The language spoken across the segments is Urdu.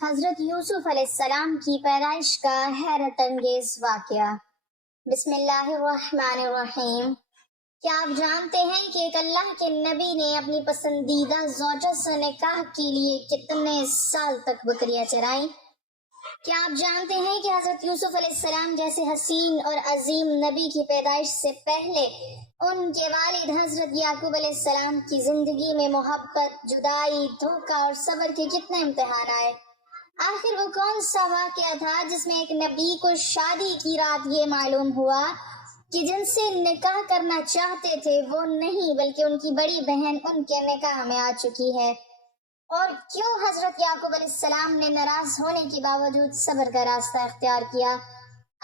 حضرت یوسف علیہ السلام کی پیدائش کا حیرت انگیز واقعہ۔ بسم اللہ الرحمن الرحیم۔ کیا آپ جانتے ہیں کہ ایک اللہ کے نبی نے اپنی پسندیدہ زوجہ سے نکاح کے لیے کتنے سال تک بکریاں چرائیں؟ کیا آپ جانتے ہیں کہ حضرت یوسف علیہ السلام جیسے حسین اور عظیم نبی کی پیدائش سے پہلے ان کے والد حضرت یعقوب علیہ السلام کی زندگی میں محبت، جدائی، دھوکہ اور صبر کے کتنے امتحان آئے؟ آخر وہ کون سا واقعہ تھا جس میں ایک نبی کو شادی کی رات یہ معلوم ہوا کہ جن سے نکاح کرنا چاہتے تھے وہ نہیں بلکہ ان کی بڑی بہن ان کے نکاح میں آ چکی ہے؟ اور کیوں حضرت یعقوب علیہ السلام نے ناراض ہونے کے باوجود صبر کا راستہ اختیار کیا؟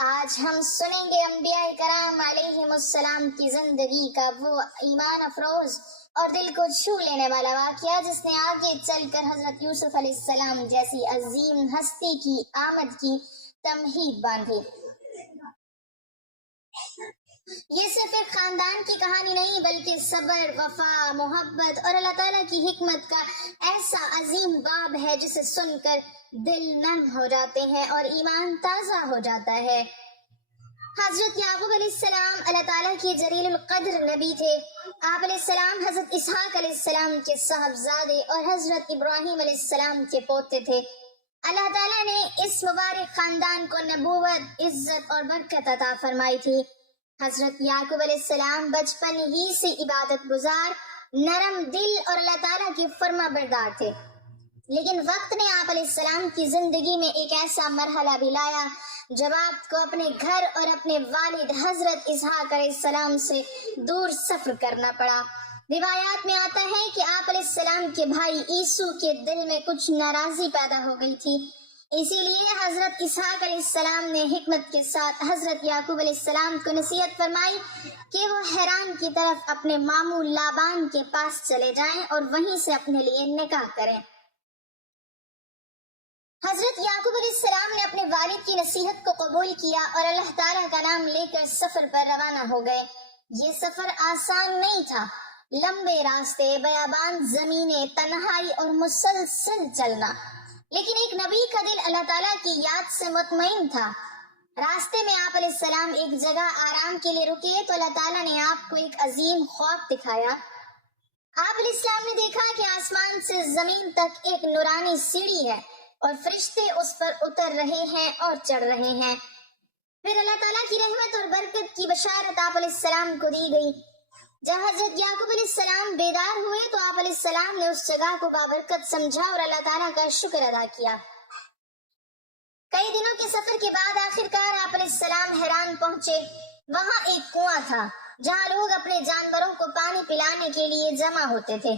آج ہم سنیں گے انبیاء کرام علیہم السلام کی زندگی کا وہ ایمان افروز اور دل کو چھو لینے والا واقعہ جس نے آگے چل کر حضرت یوسف علیہ السلام جیسی عظیم ہستی کی آمد کی تمہید باندھی۔ یہ صرف ایک خاندان کی کہانی نہیں بلکہ صبر، وفا، محبت اور اللہ تعالیٰ کی حکمت کا ایسا عظیم باب ہے جسے سن کر دل نرم ہو جاتے ہیں اور ایمان تازہ ہو جاتا ہے۔ حضرت یعقوب علیہ السلام اللہ تعالیٰ کی جلیل القدر نبی تھے۔ آپ علیہ السلام حضرت اسحاق علیہ السلام کے صاحبزادے اور حضرت ابراہیم علیہ السلام کے پوتے تھے۔ اللہ تعالیٰ نے اس مبارک خاندان کو نبوت، عزت اور برکت عطا فرمائی تھی۔ حضرت یعقوب علیہ السلام بچپن ہی سے عبادت گزار، نرم دل اور اللہ تعالیٰ کی فرما بردار تھے، لیکن وقت نے آپ علیہ السلام کی زندگی میں ایک ایسا مرحلہ بھی لایا جب آپ کو اپنے گھر اور اپنے والد حضرت اسحاق علیہ السلام سے دور سفر کرنا پڑا۔ روایات میں آتا ہے کہ آپ علیہ السلام کے بھائی عیسو کے دل میں کچھ ناراضی پیدا ہو گئی تھی، اسی لیے حضرت اسحاق علیہ السلام نے حکمت کے ساتھ حضرت یعقوب علیہ السلام کو نصیحت فرمائی کہ وہ حیران کی طرف اپنے ماموں لابان کے پاس چلے جائیں اور وہیں سے اپنے لیے نکاح کریں۔ حضرت یعقوب علیہ السلام نے اپنے والد کی نصیحت کو قبول کیا اور اللہ تعالیٰ کا نام لے کر سفر پر روانہ ہو گئے۔ یہ سفر آسان نہیں تھا، لمبے راستے، بیابان زمینیں، تنہائی اور مسلسل چلنا، لیکن ایک نبی کا دل اللہ تعالیٰ کی یاد سے مطمئن تھا۔ راستے میں آپ علیہ السلام ایک جگہ آرام کے لیے رکے تو اللہ تعالیٰ نے آپ کو ایک عظیم خواب دکھایا۔ آپ علیہ السلام نے دیکھا کہ آسمان سے زمین تک ایک نورانی سیڑھی ہے اور فرشتے اس پر اتر رہے ہیں اور چڑھ رہے ہیں۔ پھر اللہ تعالیٰ کی رحمت اور برکت کی بشارت آپ علیہ السلام کو دی گئی۔ جب حضرت یعقوب علیہ السلام بیدار ہوئے تو آپ علیہ السلام نے اس جگہ کو بابرکت سمجھا اور اللہ تعالیٰ کا شکر ادا کیا۔ کئی دنوں کے سفر کے بعد آخرکار آپ علیہ السلام حیران پہنچے۔ وہاں ایک کنواں تھا جہاں لوگ اپنے جانوروں کو پانی پلانے کے لیے جمع ہوتے تھے۔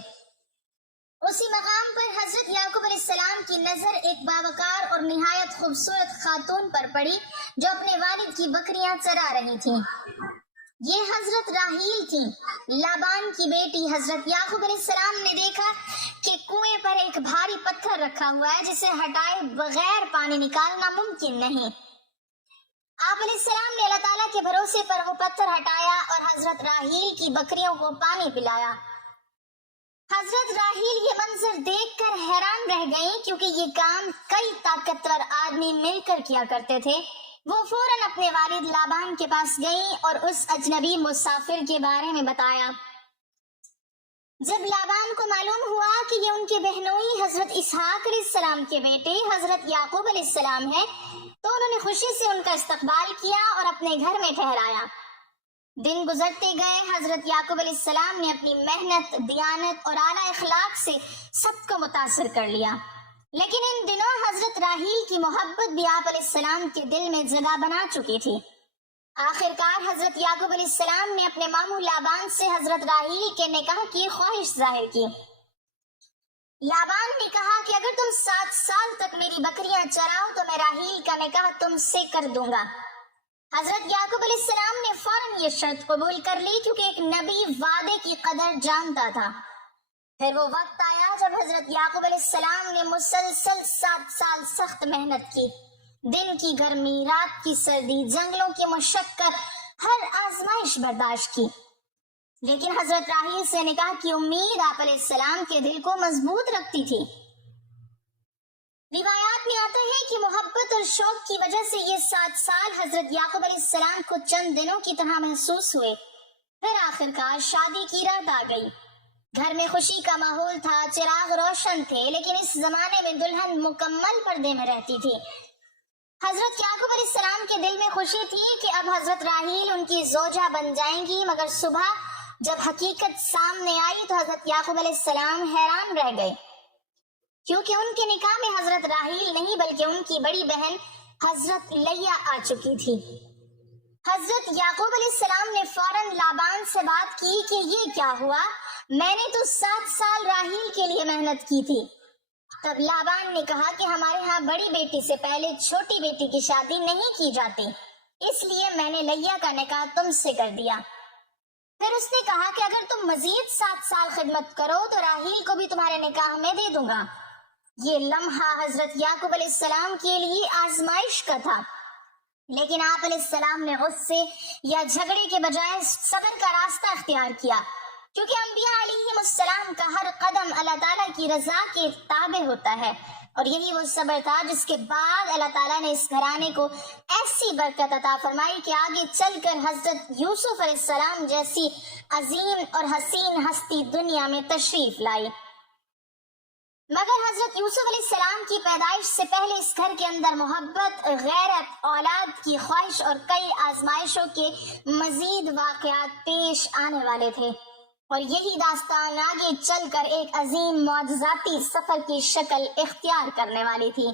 اسی مقام پر حضرت یعقوب علیہ السلام کی نظر ایک باوقار اور نہایت خوبصورت خاتون پر پڑی جو اپنے والد کی بکریاں چرا رہی تھیں۔ یہ حضرت راحیل تھیں، لابان کی بیٹی۔ حضرت یعقوب علیہ السلام نے دیکھا کہ کنویں پر ایک بھاری پتھر رکھا ہوا ہے جسے ہٹائے بغیر پانی نکالنا ممکن نہیں۔ آپ علیہ السلام نے اللہ تعالیٰ کے بھروسے پر وہ پتھر ہٹایا اور حضرت راحیل کی بکریوں کو پانی پلایا۔ حضرت راحیل یہ منظر دیکھ کر حیران رہ گئیں کیونکہ یہ کام کئی طاقتور آدمی مل کر کیا کرتے تھے۔ وہ فوراً اپنے والد لابان کے پاس گئیں اور اس اجنبی مسافر کے بارے میں بتایا۔ جب لابان کو معلوم ہوا کہ یہ ان کے بہنوئی حضرت اسحاق علیہ السلام کے بیٹے حضرت یعقوب علیہ السلام ہے تو انہوں نے خوشی سے ان کا استقبال کیا اور اپنے گھر میں ٹھہرایا۔ دن گزرتے گئے، حضرت یعقوب علیہ السلام نے اپنی محنت، دیانت اور اعلیٰ اخلاق سے سب کو متاثر کر لیا، لیکن ان دنوں حضرت راحیل کی محبت بھی آپ علیہ السلام کے دل میں جگہ بنا چکی تھی۔ آخرکار حضرت یعقوب علیہ السلام نے اپنے ماموں لابان سے حضرت راحیل کے نکاح کی خواہش ظاہر کی۔ لابان نے کہا کہ اگر تم 7 سال تک میری بکریاں چراؤ تو میں راحیل کا نکاح تم سے کر دوں گا۔ حضرت یعقوب علیہ السلام نے فوراً یہ شرط قبول کر لی کیونکہ ایک نبی وعدے کی قدر جانتا تھا۔ پھر وہ وقت آیا جب حضرت یعقوب علیہ السلام نے مسلسل 7 سال سخت محنت کی، دن کی گرمی، رات کی سردی، جنگلوں کی مشقت، ہر آزمائش برداشت کی، لیکن حضرت راحیل سے نکاح کی امید آپ علیہ السلام کے دل کو مضبوط رکھتی تھی۔ روایات میں آتا ہے کہ محبت اور شوق کی وجہ سے یہ 7 سال حضرت یعقوب علیہ السلام کو چند دنوں کی طرح محسوس ہوئے۔ پھر آخرکار شادی کی رات آ گئی۔ گھر میں خوشی کا ماحول تھا، چراغ روشن تھے، لیکن اس زمانے میں دلہن مکمل پردے میں رہتی تھی۔ حضرت یعقوب علیہ السلام کے دل میں خوشی تھی کہ اب حضرت راحیل ان کی زوجہ بن جائیں گی، مگر صبح جب حقیقت سامنے آئی تو حضرت یعقوب علیہ السلام حیران رہ گئے، کیونکہ ان کے نکاح میں حضرت راحیل نہیں بلکہ ان کی بڑی بہن حضرت لیا آ چکی تھی۔ حضرت یعقوب علیہ السلام نے فوراً لابان سے بات کی کہ یہ کیا ہوا، میں نے تو 7 سال راحیل کے لیے محنت کی تھی۔ تب لابان نے کہا کہ ہمارے ہاں بڑی بیٹی سے پہلے چھوٹی بیٹی کی شادی نہیں کی جاتی، اس لیے میں نے لیا کا نکاح تم سے کر دیا۔ پھر اس نے کہا کہ اگر تم مزید 7 سال خدمت کرو تو راحیل کو بھی تمہارے نکاح میں دے دوں گا۔ یہ لمحہ حضرت یعقوب علیہ السلام کے لیے آزمائش کا تھا، لیکن آپ علیہ السلام نے غصے یا جھگڑے کے بجائے صبر کا راستہ اختیار کیا، کیونکہ انبیاء علیہم السلام کا ہر قدم اللہ تعالیٰ کی رضا کے تابع ہوتا ہے، اور یہی وہ صبر تھا جس کے بعد اللہ تعالیٰ نے اس گھرانے کو ایسی برکت عطا فرمائی کہ آگے چل کر حضرت یوسف علیہ السلام جیسی عظیم اور حسین ہستی دنیا میں تشریف لائی۔ مگر حضرت یوسف علیہ السلام کی پیدائش سے پہلے اس گھر کے اندر محبت، غیرت، اولاد کی خواہش اور کئی آزمائشوں کے مزید واقعات پیش آنے والے تھے، اور یہی داستان آگے چل کر ایک عظیم معجزاتی سفر کی شکل اختیار کرنے والی تھی۔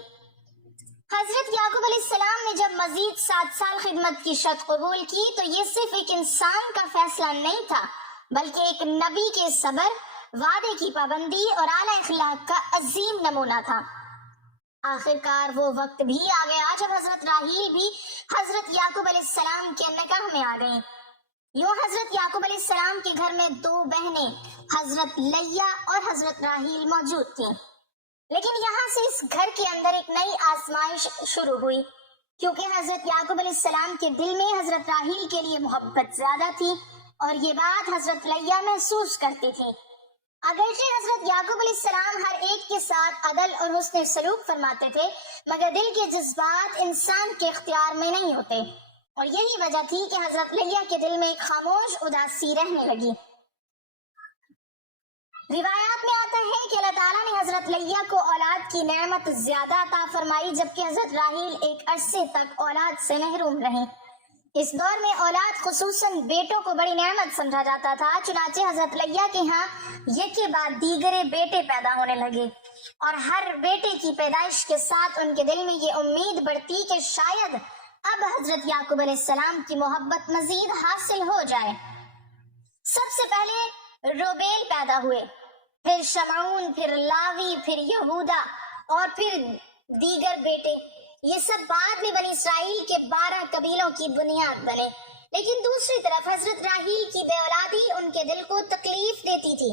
حضرت یعقوب علیہ السلام نے جب مزید 7 سال خدمت کی شرط قبول کی تو یہ صرف ایک انسان کا فیصلہ نہیں تھا، بلکہ ایک نبی کے صبر، وعدے کی پابندی اور اعلیٰ اخلاق کا عظیم نمونہ تھا۔ آخرکار وہ وقت بھی آ گیا جب حضرت راحیل بھی حضرت یعقوب علیہ السلام کے نکاح میں آ گئیں۔ یوں حضرت یعقوب علیہ السلام کے گھر میں 2 بہنیں حضرت لیا اور حضرت راحیل موجود تھیں، لیکن یہاں سے اس گھر کے اندر ایک نئی آزمائش شروع ہوئی، کیونکہ حضرت یعقوب علیہ السلام کے دل میں حضرت راحیل کے لیے محبت زیادہ تھی، اور یہ بات حضرت لیا محسوس کرتی تھی۔ اگرچہ حضرت یعقوب علیہ السلام ہر ایک کے ساتھ عدل اور حسن سلوک فرماتے تھے، مگر دل کے جذبات انسان کے اختیار میں نہیں ہوتے، اور یہی وجہ تھی کہ حضرت لیا کے دل میں ایک خاموش اداسی رہنے لگی۔ روایات میں آتا ہے کہ اللہ تعالیٰ نے حضرت لیا کو اولاد کی نعمت زیادہ عطا فرمائی، جبکہ حضرت راحیل ایک عرصے تک اولاد سے محروم رہیں۔ اس دور میں اولاد خصوصاً بیٹوں کو بڑی نعمت سمجھا جاتا تھا، چنانچہ حضرت لیا کے ہاں یکے بعد دیگرے بیٹے پیدا ہونے لگے، اور ہر بیٹے کی پیدائش کے ساتھ ان کے دل میں یہ امید بڑھتی کہ شاید اب حضرت یعقوب علیہ السلام کی محبت مزید حاصل ہو جائے۔ سب سے پہلے روبیل پیدا ہوئے، پھر شمعون، پھر لاوی، پھر یہودا اور پھر دیگر بیٹے۔ یہ سب بعد میں بنی اسرائیل کے 12 قبیلوں کی بنیاد بنے، لیکن دوسری طرف حضرت راحیل کی بے اولادی ان کے دل کو تکلیف دیتی تھی۔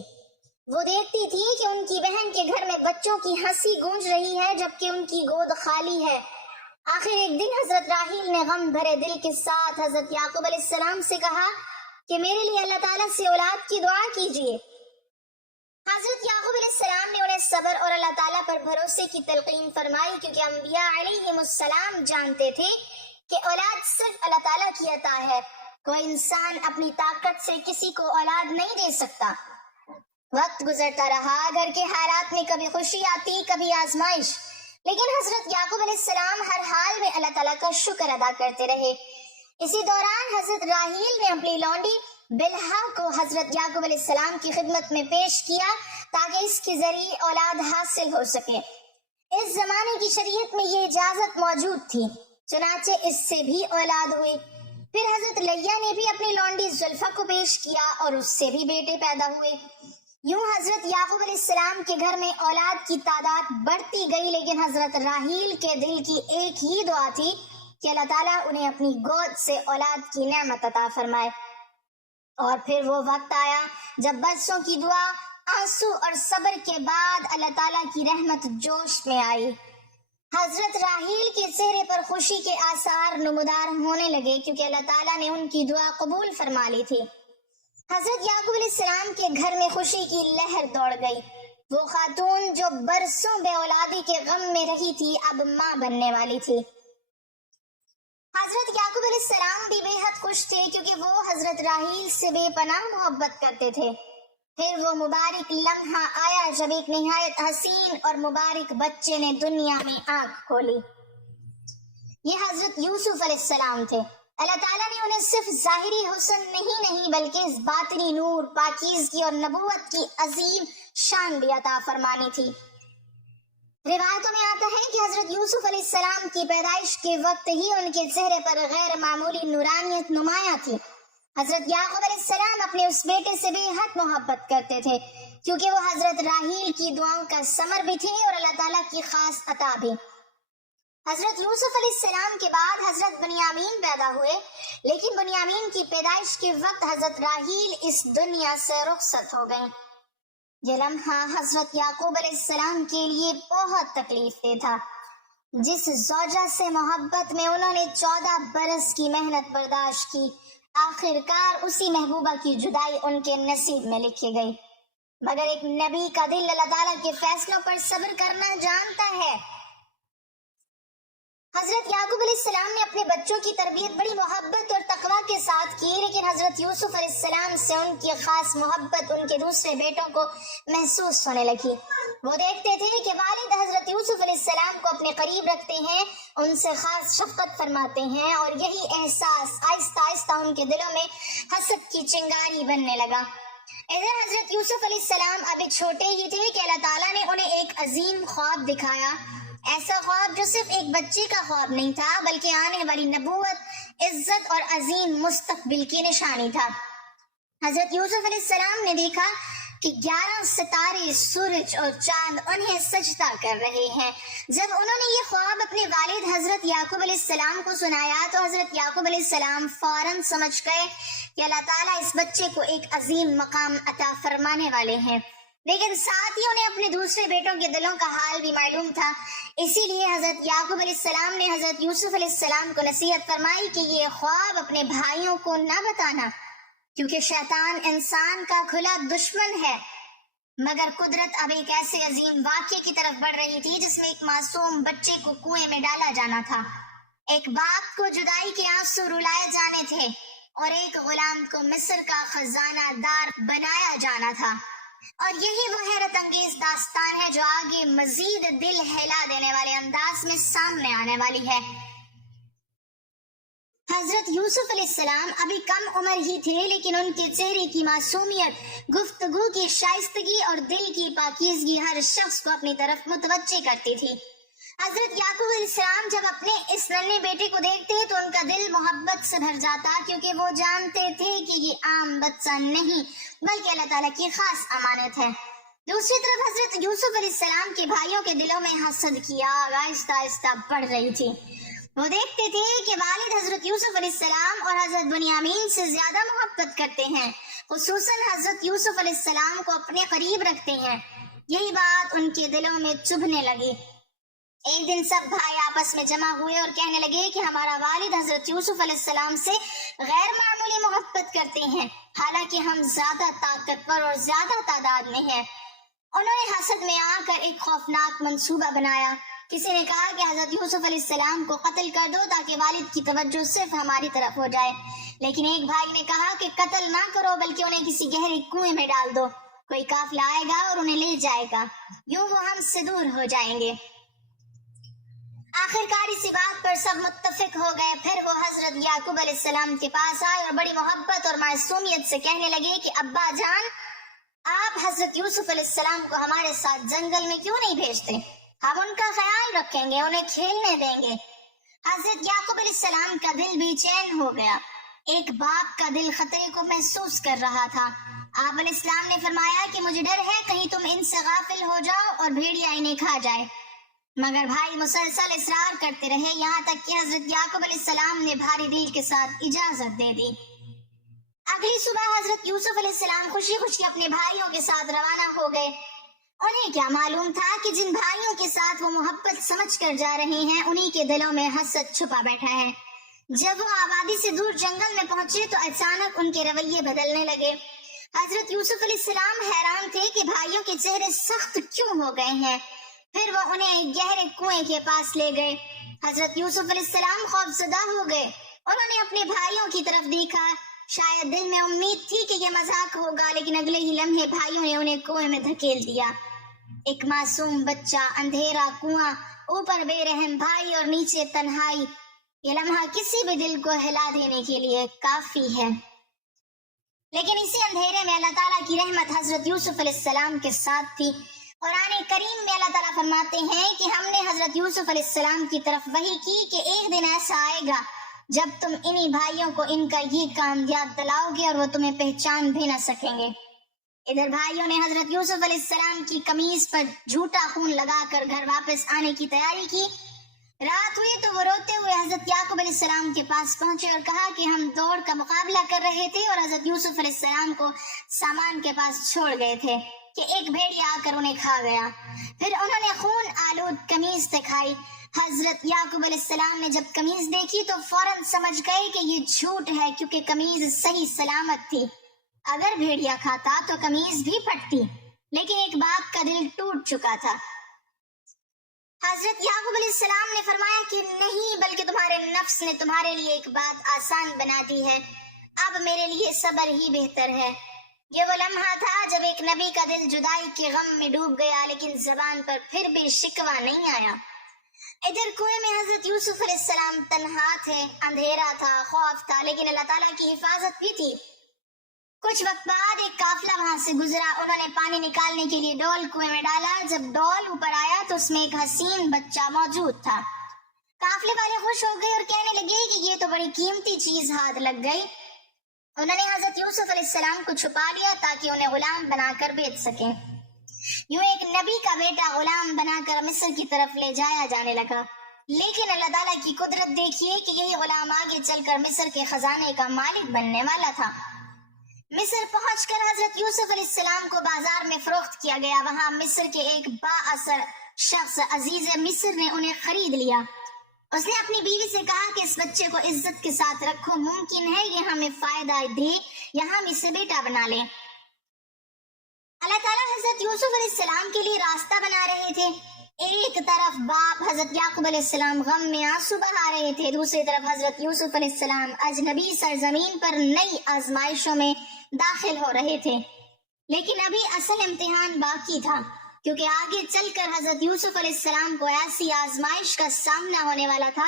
وہ دیکھتی تھی کہ ان کی بہن کے گھر میں بچوں کی ہنسی گونج رہی ہے جبکہ ان کی گود خالی ہے۔ آخر ایک دن حضرت راحیل نے غم بھرے دل کے ساتھ حضرت یعقوب علیہ السلام سے کہا کہ میرے لیے اللہ تعالیٰ سے اولاد کی دعا کیجیے۔ حضرت یعقوب علیہ السلام نے انہیں صبر اور اللہ تعالیٰ پر بھروسے کی تلقین فرمائی، کیونکہ انبیاء علیہم السلام جانتے تھے کہ اولاد صرف اللہ تعالیٰ کی عطا ہے، کوئی انسان اپنی طاقت سے کسی کو اولاد نہیں دے سکتا۔ وقت گزرتا رہا، گھر کے حالات میں کبھی خوشی آتی، کبھی آزمائش، لیکن حضرت یعقوب علیہ السلام ہر حال میں اللہ تعالیٰ کا شکر ادا کرتے رہے۔ اسی دوران حضرت راحیل نے اپنی لونڈی بلہا کو حضرت یعقوب علیہ السلام کی خدمت میں پیش کیا تاکہ اس کے ذریعے اولاد حاصل ہو سکے۔ اس زمانے کی شریعت میں یہ اجازت موجود تھی، چنانچہ اس سے بھی اولاد ہوئی۔ پھر حضرت لیا نے بھی اپنی لونڈی زلفا کو پیش کیا اور اس سے بھی بیٹے پیدا ہوئے۔ یوں حضرت یعقوب علیہ السلام کے گھر میں اولاد کی تعداد بڑھتی گئی، لیکن حضرت راحیل کے دل کی ایک ہی دعا تھی کہ اللہ تعالیٰ انہیں اپنی گود سے اولاد کی نعمت عطا فرمائے۔ اور پھر وہ وقت آیا جب بچوں کی دعا، آنسو اور صبر کے بعد اللہ تعالیٰ کی رحمت جوش میں آئی۔ حضرت راحیل کے چہرے پر خوشی کے آثار نمودار ہونے لگے، کیونکہ اللہ تعالیٰ نے ان کی دعا قبول فرما لی تھی۔ حضرت یعقوب علیہ السلام کے گھر میں خوشی کی لہر دوڑ گئی۔ وہ خاتون جو برسوں بے اولادی کے غم میں رہی تھی اب ماں بننے والی تھی۔ حضرت یعقوب علیہ السلام بھی بے حد خوش تھے کیونکہ وہ حضرت راحیل سے بے پناہ محبت کرتے تھے۔ پھر وہ مبارک لمحہ آیا جب ایک نہایت حسین اور مبارک بچے نے دنیا میں آنکھ کھولی۔ یہ حضرت یوسف علیہ السلام تھے۔ اللہ تعالیٰ نے انہیں صرف ظاہری حسن نہیں بلکہ اس باطنی نور، پاکیزگی اور نبوت کی عظیم شان بھی عطا فرمانی تھی۔ روایتوں میں آتا ہے کہ حضرت یوسف علیہ السلام کی پیدائش کے وقت ہی ان کے چہرے پر غیر معمولی نورانیت نمایاں تھی۔ حضرت یعقوب علیہ السلام اپنے اس بیٹے سے بے حد محبت کرتے تھے کیونکہ وہ حضرت راحیل کی دعاؤں کا ثمر بھی تھے اور اللہ تعالیٰ کی خاص عطا بھی۔ حضرت یوسف علیہ السلام کے بعد حضرت بنیامین پیدا ہوئے، لیکن بنیامین کی پیدائش کے وقت حضرت راحیل اس دنیا سے رخصت ہو گئیں۔ یہ لمحہ حضرت یعقوب علیہ السلام کے لیے بہت تکلیف دہ تھا۔ جس زوجہ سے محبت میں انہوں نے 14 برس کی محنت برداشت کی، آخر کار اسی محبوبہ کی جدائی ان کے نصیب میں لکھی گئی۔ مگر ایک نبی کا دل اللہ تعالیٰ کے فیصلوں پر صبر کرنا جانتا ہے۔ حضرت یعقوب علیہ السلام نے اپنے بچوں کی تربیت بڑی محبت اور تقویٰ کے ساتھ کی، لیکن حضرت یوسف علیہ السلام سے ان کی خاص محبت ان کے دوسرے بیٹوں کو محسوس ہونے لگی۔ وہ دیکھتے تھے کہ والد حضرت یوسف علیہ السلام کو اپنے قریب رکھتے ہیں، ان سے خاص شفقت فرماتے ہیں، اور یہی احساس آہستہ آہستہ ان کے دلوں میں حسد کی چنگاری بننے لگا۔ ادھر حضرت یوسف علیہ السلام ابھی چھوٹے ہی تھے کہ اللہ تعالیٰ نے انہیں ایک عظیم خواب دکھایا، ایسا خواب جو صرف ایک بچے کا خواب نہیں تھا بلکہ آنے والی نبوت، عزت اور عظیم مستقبل کی نشانی تھا۔ حضرت یوسف علیہ السلام نے دیکھا کہ 11 ستارے، سورج اور چاند انہیں سجدہ کر رہے ہیں۔ جب انہوں نے یہ خواب اپنے والد حضرت یعقوب علیہ السلام کو سنایا تو حضرت یعقوب علیہ السلام فوراً سمجھ گئے کہ اللہ تعالیٰ اس بچے کو ایک عظیم مقام عطا فرمانے والے ہیں، لیکن ساتھ ہی انہیں اپنے دوسرے بیٹوں کے دلوں کا حال بھی معلوم تھا۔ اسی لیے حضرت یعقوب علیہ السلام نے حضرت یوسف علیہ السلام کو نصیحت فرمائی کہ یہ خواب اپنے بھائیوں کو نہ بتانا، کیونکہ شیطان انسان کا کھلا دشمن ہے۔ مگر قدرت اب ایک ایسے عظیم واقعے کی طرف بڑھ رہی تھی جس میں ایک معصوم بچے کو کنویں میں ڈالا جانا تھا، ایک باپ کو جدائی کے آنسو رلائے جانے تھے، اور ایک غلام کو مصر کا خزانہ دار بنایا جانا تھا۔ اور یہی وہ حیرت انگیز داستان ہے جو آگے مزید دل ہلا دینے والے انداز میں سامنے آنے والی ہے۔ حضرت یوسف علیہ السلام ابھی کم عمر ہی تھے، لیکن ان کے چہرے کی معصومیت، گفتگو کی شائستگی اور دل کی پاکیزگی ہر شخص کو اپنی طرف متوجہ کرتی تھی۔ حضرت یعقوب علیہ السلام جب اپنے اس ننھے بیٹے کو دیکھتے تو ان کا دل محبت سے بھر جاتا، کیونکہ وہ جانتے تھے کہ یہ عام بچہ نہیں بلکہ اللہ تعالیٰ کی خاص امانت ہے۔ دوسری طرف حضرت یوسف علیہ السلام کے بھائیوں کے دلوں میں حسد کی آگ آہستہ آہستہ بڑھ رہی تھی۔ وہ دیکھتے تھے کہ والد حضرت یوسف علیہ السلام اور حضرت بنیامین سے زیادہ محبت کرتے ہیں، خصوصاً حضرت یوسف علیہ السلام کو اپنے قریب رکھتے ہیں۔ یہی بات ان کے دلوں میں چبھنے لگی۔ ایک دن سب بھائی آپس میں جمع ہوئے اور کہنے لگے کہ ہمارا والد حضرت یوسف علیہ السلام سے غیر معمولی محبت کرتے ہیں، حالانکہ ہم زیادہ طاقتور اور زیادہ تعداد میں ہیں۔ انہوں نے حسد میں آ کر ایک خوفناک منصوبہ بنایا۔ کسی نے کہا کہ حضرت یوسف علیہ السلام کو قتل کر دو تاکہ والد کی توجہ صرف ہماری طرف ہو جائے، لیکن ایک بھائی نے کہا کہ قتل نہ کرو بلکہ انہیں کسی گہرے کنویں میں ڈال دو، کوئی قافلہ آئے گا اور انہیں لے جائے گا، یوں وہ ہم سے دور ہو جائیں گے۔ آخرکار اسی بات پر سب متفق ہو گئے۔ پھر وہ حضرت یعقوب علیہ السلام کے پاس آئے اور بڑی محبت اور معصومیت سے کہنے لگے کہ ابا جان، آپ حضرت یوسف علیہ السلام کو ہمارے ساتھ جنگل میں کیوں نہیں بھیجتے؟ ہم ان کا خیال رکھیں گے، انہیں کھیلنے دیں گے۔ حضرت یعقوب علیہ السلام کا دل بے چین ہو گیا۔ ایک باپ کا دل خطرے کو محسوس کر رہا تھا۔ آپ علیہ السلام نے فرمایا کہ مجھے ڈر ہے کہیں تم ان سے غافل ہو جاؤ اور بھیڑیا انہیں کھا جائے۔ مگر بھائی مسلسل اصرار کرتے رہے، یہاں تک کہ حضرت یعقوب علیہ السلام نے بھاری دل کے ساتھ اجازت دے دی۔ اگلی صبح حضرت یوسف علیہ السلام خوشی خوشی اپنے بھائیوں کے ساتھ روانہ ہو گئے۔ انہیں کیا معلوم تھا کہ جن بھائیوں کے ساتھ وہ محبت سمجھ کر جا رہے ہیں انہی کے دلوں میں حسد چھپا بیٹھا ہے۔ جب وہ آبادی سے دور جنگل میں پہنچے تو اچانک ان کے رویے بدلنے لگے۔ حضرت یوسف علیہ السلام حیران تھے کہ بھائیوں کے چہرے سخت کیوں ہو گئے ہیں۔ پھر وہ انہیں ایک گہرے کنویں کے پاس لے گئے۔ حضرت یوسف علیہ السلام خوفزدہ ہو گئے۔ انہوں نے اپنے بھائیوں کی طرف دیکھا۔ شاید دل میں امید تھی کہ یہ مذاق ہوگا، لیکن اگلے ہی لمحے بھائیوں نے انہیں کنویں میں دھکیل دیا۔ ایک معصوم بچہ، اندھیرا کنواں، اوپر بے رحم بھائی اور نیچے تنہائی۔ یہ لمحہ کسی بھی دل کو ہلا دینے کے لیے کافی ہے۔ لیکن اسی اندھیرے میں اللہ تعالیٰ کی رحمت حضرت یوسف علیہ السلام کے ساتھ تھی۔ قرآن کریم میں اللہ تعالیٰ فرماتے ہیں کہ ہم نے حضرت یوسف علیہ السلام کی طرف وحی کی کہ ایک دن ایسا آئے گا جب تم انہی بھائیوں کو ان کا یہ کام یاد دلاؤ گے اور وہ تمہیں پہچان بھی نہ سکیں گے۔ ادھر بھائیوں نے حضرت یوسف علیہ السلام کی قمیض پر جھوٹا خون لگا کر گھر واپس آنے کی تیاری کی۔ رات ہوئی تو وہ روتے ہوئے حضرت یعقوب علیہ السلام کے پاس پہنچے اور کہا کہ ہم دوڑ کا مقابلہ کر رہے تھے اور حضرت یوسف علیہ السلام کو سامان کے پاس چھوڑ گئے تھے کہ ایک بھیڑیا آ کر انہیں کھا گیا۔ پھر انہوں نے خون آلود قمیض دکھائی۔ حضرت یعقوب علیہ السلام نے جب قمیض دیکھی تو فوراً سمجھ گئے کہ یہ جھوٹ ہے، کیونکہ قمیض صحیح سلامت تھی۔ اگر بھیڑیا کھاتا تو قمیض بھی پھٹتی، لیکن ایک باپ کا دل ٹوٹ چکا تھا۔ حضرت یعقوب علیہ السلام نے فرمایا کہ نہیں، بلکہ تمہارے نفس نے تمہارے لیے ایک بات آسان بنا دی ہے۔ اب میرے لیے صبر ہی بہتر ہے۔ یہ وہ لمحہ تھا جب ایک نبی کا دل جدائی کے غم میں ڈوب گیا، لیکن زبان پر پھر بھی شکوہ نہیں آیا۔ ادھر کنویں میں حضرت یوسف علیہ السلام تنہا تھے، اندھیرا تھا، خوف تھا، لیکن اللہ تعالیٰ کی حفاظت بھی تھی۔ کچھ وقت بعد ایک قافلہ وہاں سے گزرا۔ انہوں نے پانی نکالنے کے لیے ڈول کنویں میں ڈالا۔ جب ڈول اوپر آیا تو اس میں ایک حسین بچہ موجود تھا۔ قافلے والے خوش ہو گئے اور کہنے لگے کہ یہ تو بڑی قیمتی چیز ہاتھ لگ گئی۔ انہوں نے حضرت یوسف علیہ السلام کو چھپا لیا تاکہ انہیں غلام بنا کر بیچ سکیں۔ یوں ایک نبی کا بیٹا غلام بنا کر مصر کی طرف لے جایا جانے لگا۔ لیکن اللہ تعالیٰ کی قدرت دیکھیے کہ یہی غلام آگے چل کر مصر کے خزانے کا مالک بننے والا تھا۔ مصر پہنچ کر حضرت یوسف علیہ السلام کو بازار میں فروخت کیا گیا۔ وہاں مصر کے ایک با اثر شخص عزیز مصر نے انہیں خرید لیا۔ اس نے اپنی بیوی سے کہا کہ اس بچے کو عزت کے ساتھ رکھو، ممکن ہے یہ ہمیں فائدہ دے یا ہم اسے بیٹا بنا لیں۔ اللہ تعالیٰ حضرت یوسف علیہ السلام کے لیے راستہ بنا رہے تھے۔ ایک طرف باپ حضرت یعقوب علیہ السلام غم میں آنسو بہا رہے تھے، دوسری طرف حضرت یوسف علیہ السلام اجنبی سرزمین پر نئی آزمائشوں میں داخل ہو رہے تھے۔ لیکن ابھی اصل امتحان باقی تھا، کیونکہ آگے چل کر حضرت یوسف علیہ السلام کو ایسی آزمائش کا سامنا ہونے والا تھا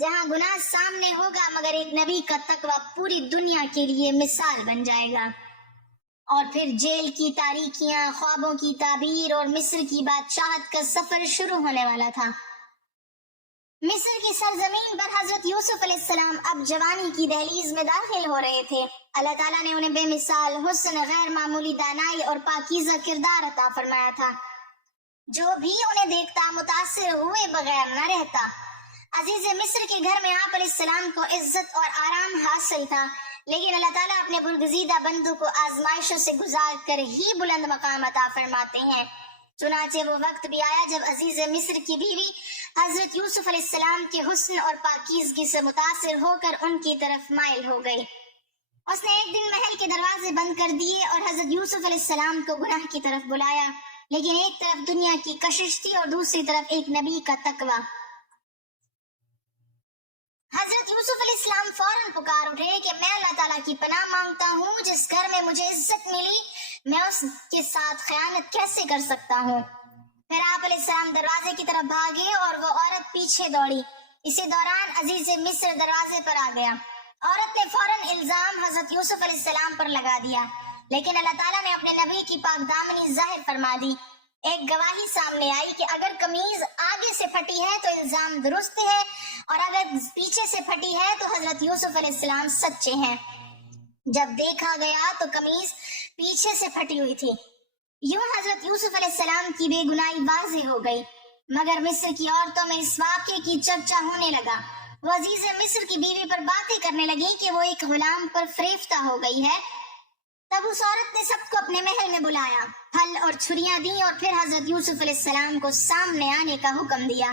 جہاں گناہ سامنے ہوگا مگر ایک نبی کا تقویٰ پوری دنیا کے لیے مثال بن جائے گا۔ اور پھر جیل کی تاریکیاں، خوابوں کی تعبیر اور مصر کی بادشاہت کا سفر شروع ہونے والا تھا۔ مصر کی سرزمین پر حضرت یوسف علیہ السلام اب جوانی کی دہلیز میں داخل ہو رہے تھے۔ اللہ تعالیٰ نے انہیں بے مثال حسن، غیر معمولی دانائی اور پاکیزہ کردار عطا فرمایا تھا۔ جو بھی انہیں دیکھتا متاثر ہوئے بغیر نہ رہتا۔ عزیز مصر کے گھر میں آپ علیہ السلام کو عزت اور آرام حاصل تھا، لیکن اللہ تعالیٰ اپنے برگزیدہ بندوں کو آزمائشوں سے گزار کر ہی بلند مقام عطا فرماتے ہیں۔ چنانچہ وہ وقت بھی آیا جب عزیز مصر کی بیوی حضرت یوسف علیہ السلام کے حسن اور پاکیزگی سے متاثر ہو کر ان کی طرف مائل ہو گئی۔ اس نے ایک دن محل کے دروازے بند کر دیے اور حضرت یوسف علیہ السلام کو گناہ کی طرف بلایا، لیکن ایک طرف دنیا کی کشش تھی اور دوسری طرف ایک نبی کا تقویٰ۔ حضرت یوسف علیہ السلام فوراً پکار اٹھے کہ میں اللہ تعالیٰ کی پناہ مانگتا ہوں، جس گھر میں مجھے عزت ملی میں اس کے ساتھ خیانت کیسے کر سکتا ہوں۔ پھر آپ علیہ السلام دروازے کی طرف بھاگے اور وہ عورت پیچھے دوڑی۔ اسی دوران عزیز مصر دروازے پر آ گیا۔ عورت نے فوراً الزام حضرت یوسف علیہ السلام پر لگا دیا، لیکن اللہ تعالیٰ نے اپنے نبی کی پاک دامنی ظاہر فرما دی۔ ایک گواہی سامنے آئی کہ اگر قمیض آگے سے پھٹی ہے تو الزام درست ہے، اور اگر پیچھے سے پھٹی ہے تو حضرت یوسف علیہ السلام سچے ہیں۔ جب دیکھا گیا تو قمیض پیچھے سے پھٹی ہوئی تھی۔ یوں حضرت یوسف علیہ السلام کی بے گناہی واضح ہو گئی، مگر مصر کی عورتوں میں اس واقعے کی چرچا ہونے لگا۔ وہ عزیز مصر کی بیوی پر باتیں کرنے لگی کہ وہ ایک غلام پر فریفتہ ہو گئی ہے۔ تب اس عورت نے سب کو اپنے محل میں بلایا، پھل اور چھریاں دیں اور پھر حضرت یوسف علیہ السلام کو سامنے آنے کا حکم دیا۔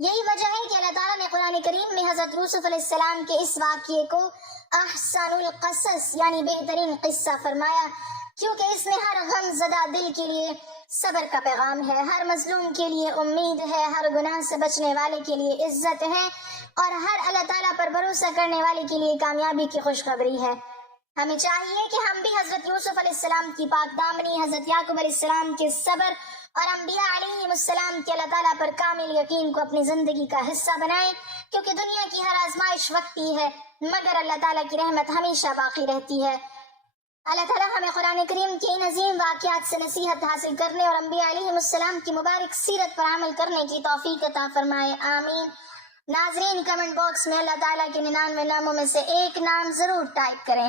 یہی وجہ ہے کہ اللہ تعالیٰ نے قرآن کریم میں حضرت یوسف علیہ السلام کے اس واقعے کو احسن القصص یعنی بہترین قصہ فرمایا، کیونکہ اس میں ہر غم زدہ دل کے لیے صبر کا پیغام ہے، ہر مظلوم کے لیے امید ہے، ہر گناہ سے بچنے والے کے لیے عزت ہے، اور ہر اللہ تعالیٰ پر بھروسہ کرنے والے کے لیے کامیابی کی خوشخبری ہے۔ ہمیں چاہیے کہ ہم بھی حضرت یوسف علیہ السلام کی پاک دامنی، حضرت یعقوب علیہ السلام کے صبر اور انبیاء علیہ السلام کے اللہ تعالیٰ پر کامل یقین کو اپنی زندگی کا حصہ بنائیں، کیونکہ دنیا کی ہر آزمائش وقتی ہے مگر اللہ تعالیٰ کی رحمت ہمیشہ باقی رہتی ہے۔ اللہ تعالیٰ ہمیں قرآن کریم کے ان عظیم واقعات سے نصیحت حاصل کرنے اور انبیاء علیہ السلام کی مبارک سیرت پر عمل کرنے کی توفیق عطا فرمائے، آمین۔ ناظرین، کمنٹ باکس میں اللہ تعالیٰ کے 99 ناموں میں سے ایک نام ضرور ٹائپ کریں۔